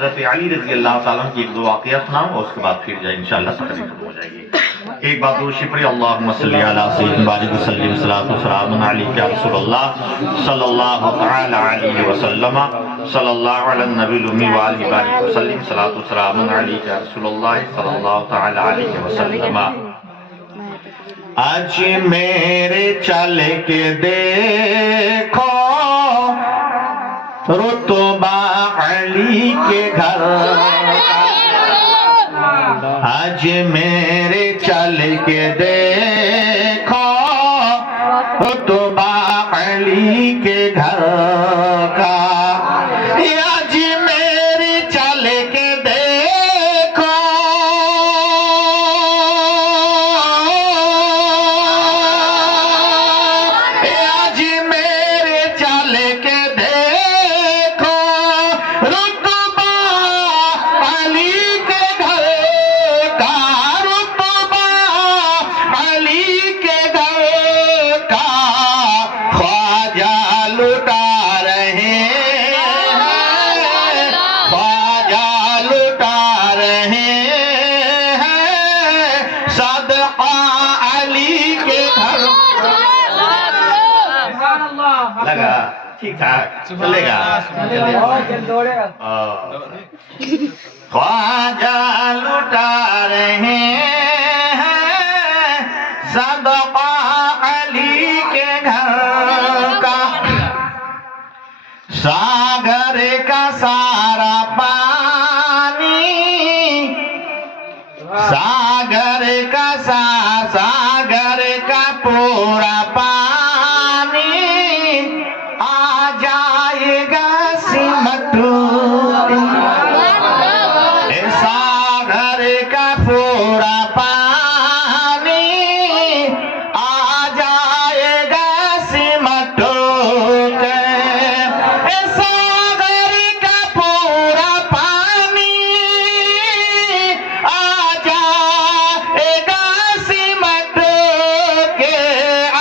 حضرت علی رضی اللہ تعالیٰ کی ایک دو واقعہ سناؤں اور اس کے بعد پھر جائے انشاءاللہ تقریر ختم ہو جائے گی. ایک بات درود شریف پڑھی. اللہم صلی علی سیدنا بارک وسلم صلاۃ والسلام علیک یا رسول اللہ صلی اللہ تعالی علیہ وسلم صلی اللہ علی النبی الامی وآلہ بارک وسلم صلاۃ والسلام علیک یا رسول اللہ صلی اللہ تعالی علیہ وسلم. آج میرے چل کے دیکھو رتبہ علی کے گھر. آج میرے چل کے دیکھو رتبہ علی کے گھر کا. آج میرے چل کے دیکھو آج میرے چل کے دیکھو رتبہ علی کے گھر کا. رتبہ علی کے گھر کا خواجہ لٹا رہے ہیں. خواجہ لٹا رہے ہیں صدقہ علی کے گھر. لگا ٹھیک ٹھاک چلے گا. خواجہ لٹا رہے ہیں صدقہ علی کے گھر کا. ساگر کا سارا پانی ساگر کا ساگر کا پورا پانی آ جائے گا سمٹ. ساگر کا پورا پانی آ جائے گا سمٹ کے. ساگر کا پورا پانی آ جائے گا سمٹ کے. آ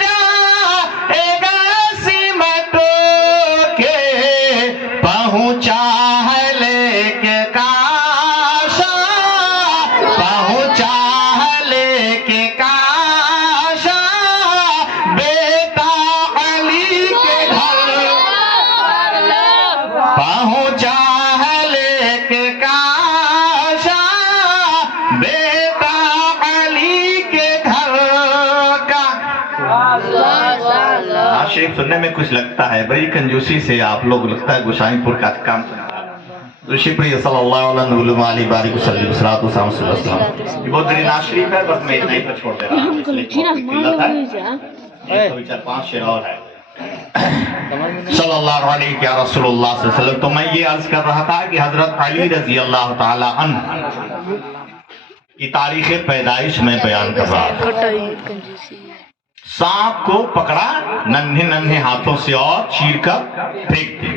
جائے گا سمٹ کے. پہنچا ہے لے کے کاشا پہنچا ہے لے کے کاشا بیٹا علی کے گھر. پہنچا ہے لے کے کاشا بیٹا علی کے گھر کا. شریف سننے میں کچھ لگتا ہے بڑی کنجوسی سے آپ لوگ لگتا ہے گوشائی پور کا کام سنتا ہے. تو شکریہ صلی اللہ علیہ بارک وسلم صلاۃ والسلام علیہ وسلم. یہ بہت بڑی نعت شریف ہے بس میں اتنا ہی پر چھوڑ دے رہا ہوں اس لیے کہ وقت کی قلت ہے. ایک چار پانچ شعر اور ہے. صلی اللہ علیہ یا رسول اللہ صلی اللہ علیہ وسلم. تو میں یہ عرض کر رہا تھا کہ حضرت علی رضی اللہ تعالی عنہ کی تاریخ پیدائش میں بیان کر رہا تھا. سانپ کو پکڑا ننھے ننھے ہاتھوں سے اور چیر کر پھینک دی.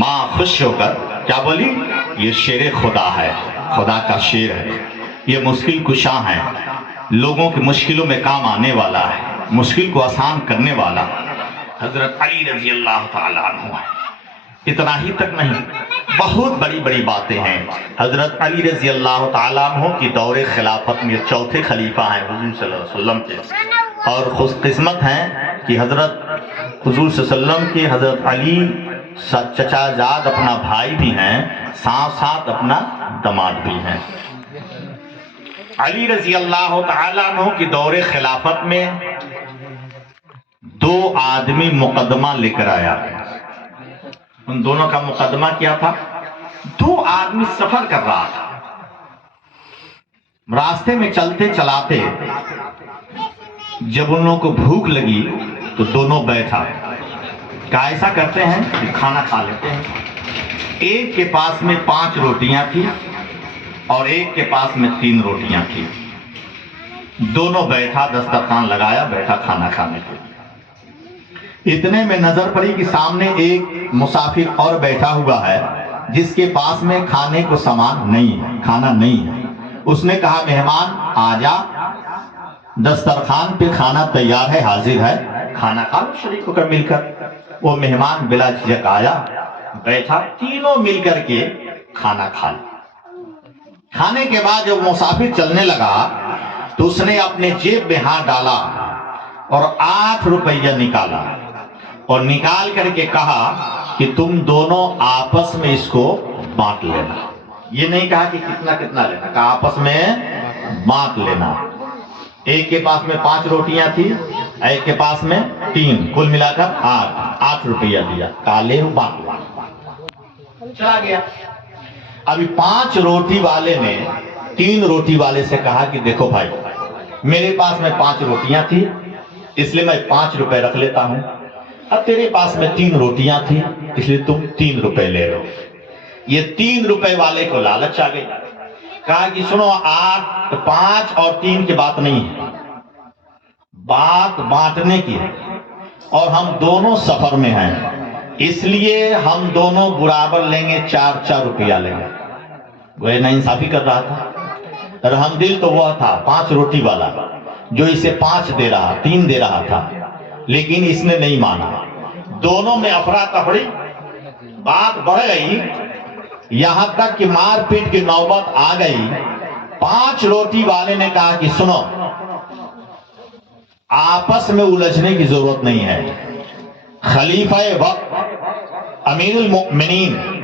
ماں خوش ہو کر کیا بولی؟ یہ شیر خدا ہے, خدا کا شیر ہے, یہ مشکل کشا ہے, لوگوں کی مشکلوں میں کام آنے والا ہے, مشکل کو آسان کرنے والا حضرت علی رضی اللہ تعالیٰ عنہ ہے. اتنا ہی تک نہیں, بہت بڑی بڑی باتیں ہیں. حضرت علی رضی اللہ تعالیٰ عنہ کی دور خلافت میں چوتھے خلیفہ ہیں حضور صلی اللہ علیہ وسلم کے, اور خوش قسمت ہیں کہ حضرت حضور صلی اللہ علیہ وسلم کے حضرت علی چچا زاد اپنا بھائی بھی ہیں, ساتھ ساتھ اپنا داماد بھی ہیں. علی رضی اللہ تعالیٰ عنہ کی دور خلافت میں دو آدمی مقدمہ لے کر آیا. ان دونوں کا مقدمہ کیا تھا؟ دو آدمی سفر کر رہا تھا, راستے میں چلتے چلاتے جب ان لوگوں کو بھوک لگی تو دونوں بیٹھا. کیا ایسا کرتے ہیں کہ کھانا کھا لیتے ہیں. ایک کے پاس میں 5 روٹیاں تھی اور ایک کے پاس میں 3 روٹیاں تھی. دونوں بیٹھا, دسترخوان لگایا, بیٹھا کھانا کھانے کے. اتنے میں نظر پڑی کہ سامنے ایک مسافر اور بیٹھا ہوا ہے جس کے پاس میں کھانے کو سامان نہیں ہے, کھانا نہیں ہے. اس نے کہا مہمان آ جا, دسترخوان پہ کھانا تیار ہے, حاضر ہے, کھانا کھا لو شریک ہو کر مل کر. وہ مہمان بلا جھجک آیا, बैठा, तीनों मिलकर के खाना खा लिया। खाने के बाद जब मुसाफिर चलने लगा तो उसने अपने जेब में हाथ डाला और 8 रुपया निकाला और निकाल करके कहा कि तुम दोनों आपस में इसको बांट लेना। ये नहीं कहा कि कितना कितना लेना, कहा आपस में बांट लेना। एक के पास में 5 रोटियां थी, एक के पास में 3, कुल मिलाकर 8 रुपया दिया, कहा ले बांट लो, चला गया। अभी 5 रोटी वाले ने 3 रोटी वाले से कहा कि देखो भाई, मेरे पास में 5 रोटियां थी इसलिए मैं 5 रुपए रख लेता हूं, अब तेरे पास में 3 रोटियां थी इसलिए तुम 3 रुपए ले लो। ये 3 रुपए वाले को लालच आ गई, कहा कि सुनो 8, 5 और 3 की बात नहीं है, बात बांटने की है और हम दोनों सफर में हैं इसलिए हम दोनों बराबर लेंगे, 4 रुपया लेंगे। वह नाइंसाफी कर रहा था। रहमदिल तो वह था 5 रोटी वाला जो इसे 5 दे रहा, 3 दे रहा था, लेकिन इसने नहीं माना। दोनों में अफरा तफरी, बात बढ़ गई, यहां तक कि मारपीट की नौबत आ गई। 5 रोटी वाले ने कहा कि सुनो, आपस में उलझने की जरूरत नहीं है, खलीफा वक्त अमीरुल मोमिनीन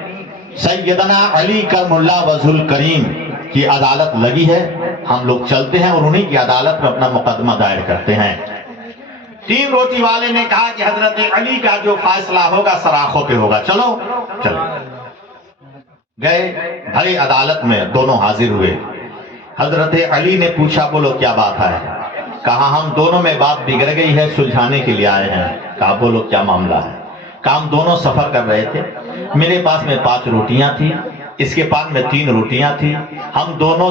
सैयदना अली करमुल्लाह वजहुल करीम की अदालत लगी है, हम लोग चलते हैं और उन्हीं की अदालत में अपना मुकदमा दायर करते हैं। 3 रोटी वाले ने कहा कि हजरत अली का जो फैसला होगा सराखों पे होगा, चलो चलो। गए, भरी अदालत में दोनों हाजिर हुए। हजरत अली ने पूछा बोलो क्या बात है? कहा हम दोनों में बात बिगड़ गई है, सुलझाने के लिए आए हैं। कहा बोलो क्या मामला है? कहा हम दोनों सफर कर रहे थे, मेरे पास में 5 रोटियां थी, इसके पास में 3 रोटियां थी, हम दोनों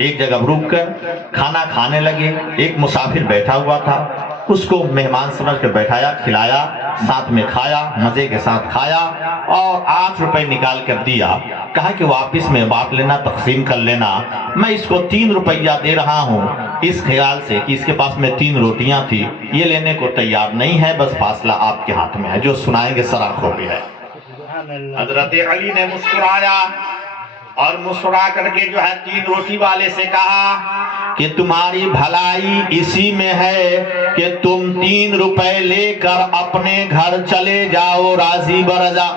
एक जगह रुक कर खाना खाने लगे। एक मुसाफिर बैठा हुआ था, उसको मेहमान समझ कर बैठाया, खिलाया, साथ में खाया, मजे के साथ खाया और 8 रुपए निकाल कर दिया। कहा कि वापिस में बांट लेना, तकसीम कर लेना, मैं इसको 3 रुपया दे रहा हूँ इस ख्याल से कि इसके पास में 3 रोटियां थी, ये लेने को तैयार नहीं है, बस फासला आपके हाथ में है, जो सुनाएंगे सराखों पे है। हजरत अली ने मुस्कुराया और मुस्कुरा करके जो है 3 रोटी वाले से कहा कि तुम्हारी भलाई इसी में है कि तुम 3 रुपए लेकर अपने घर चले जाओ राजी बरजा,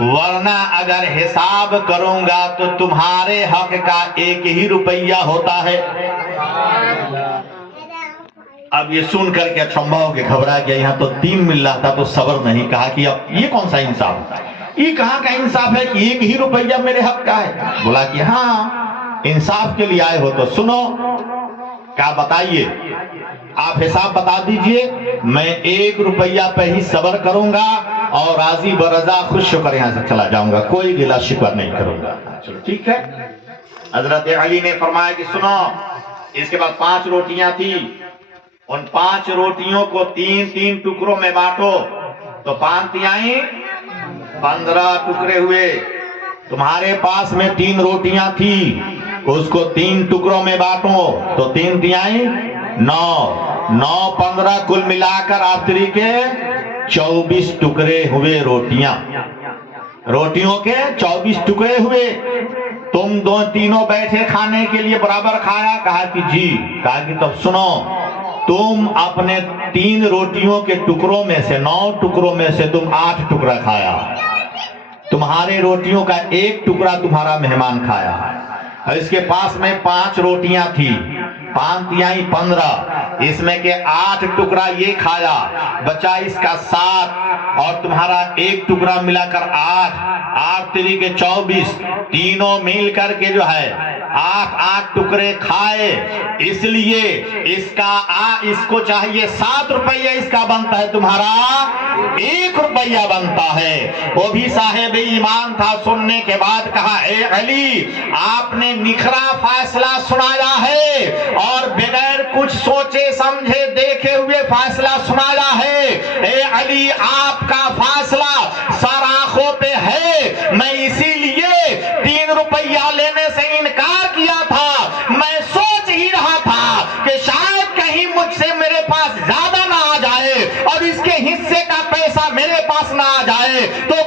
वरना अगर हिसाब करूंगा तो तुम्हारे हक का 1 ही रुपया होता है। अब ये सुन करके अचंभा हो के घबरा गया, यहाँ तो 3 मिल रहा था तो सबर नहीं। कहा कि अब ये कौन सा इंसाफ है, ये कहाँ का इंसाफ है कि 1 ही रुपया मेरे हक का है? बोला कि हाँ, इंसाफ के लिए आए हो तो सुनो। क्या बताइए, आप हिसाब बता दीजिए, मैं 1 रुपया पे ही सबर करूंगा और राजी बरजा खुश होकर यहाँ से चला जाऊंगा, कोई गिला शिकवा नहीं करूंगा। चलो ठीक है। हजरत अली ने फरमाया कि सुनो, इसके बाद 5 रोटियां थी, उन 5 रोटियों को 3-3 टुकड़ों में बांटो, तो 5 तिहाई 15 टुकड़े हुए। तुम्हारे पास में 3 रोटियां थी, उसको 3 टुकड़ों में बांटो, तो 3 तिहाई 9 15 कुल मिलाकर आखिरी के 24 टुकड़े हुए रोटियां, रोटियों के 24 टुकड़े हुए। तुम तीनों बैठे खाने के लिए बराबर खाया? कहा कि जी। कहा कि तब सुनो, तुम अपने 3 रोटियों के टुकड़ों में से 9 टुकड़ों में से तुम 8 टुकड़ा खाया, तुम्हारे रोटियों का 1 टुकड़ा तुम्हारा मेहमान खाया, और इसके पास में 5 रोटियां थी, 5 तिहाई 15, इसमें के 8 टुकड़ा ये खाया, बचा इसका 7 और तुम्हारा 1 टुकड़ा मिलाकर 8 3 के 24, तीनों मिल करके जो है 8 टुकड़े खाए। इसलिए इसको चाहिए 7 रुपया, इसका बनता है तुम्हारा 1 रुपया बनता है। वो भी साहेब ईमान था, सुनने के बाद कहा ए अली, आपने निखरा फैसला सुनाया है और बगैर कुछ सोचे समझे देखे हुए फैसला सुनाया है। ए अली, आपका फैसला सराखों पे है, मैं इसीलिए 3 रुपया लेने से इनकार किया था। मैं सोच ही रहा था कि शायद कहीं मुझसे मेरे पास ज्यादा ना आ जाए और इसके हिस्से का पैसा मेरे पास ना आ जाए, तो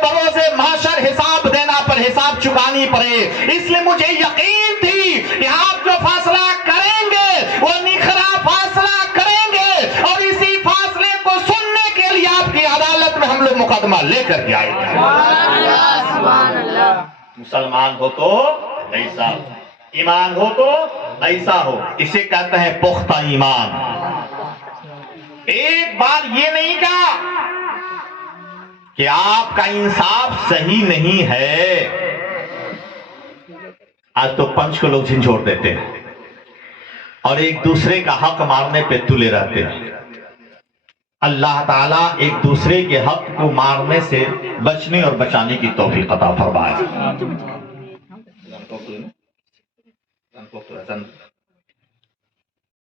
لانی پڑے، اس لیے مجھے یقین تھی کہ آپ جو فیصلہ کریں گے وہ نکھرا فیصلہ کریں گے، اور اسی فیصلے کو سننے کے لیے آپ کی عدالت میں ہم لوگ مقدمہ لے کر کے آئے تھے۔ مسلمان ہو تو ایسا ہو، ایمان ہو تو ایسا ہو، اسے کہتے ہیں پختہ ایمان۔ ایک بار یہ نہیں کہا کہ آپ کا انصاف صحیح نہیں ہے۔ آج تو پنچ کو لوگ جھنجھوڑ دیتے ہیں اور ایک دوسرے کا حق مارنے پہ تلے رہتے ہیں۔ اللہ تعالیٰ ایک دوسرے کے حق کو مارنے سے بچنے اور بچانے کی توفیق عطا فرمائے۔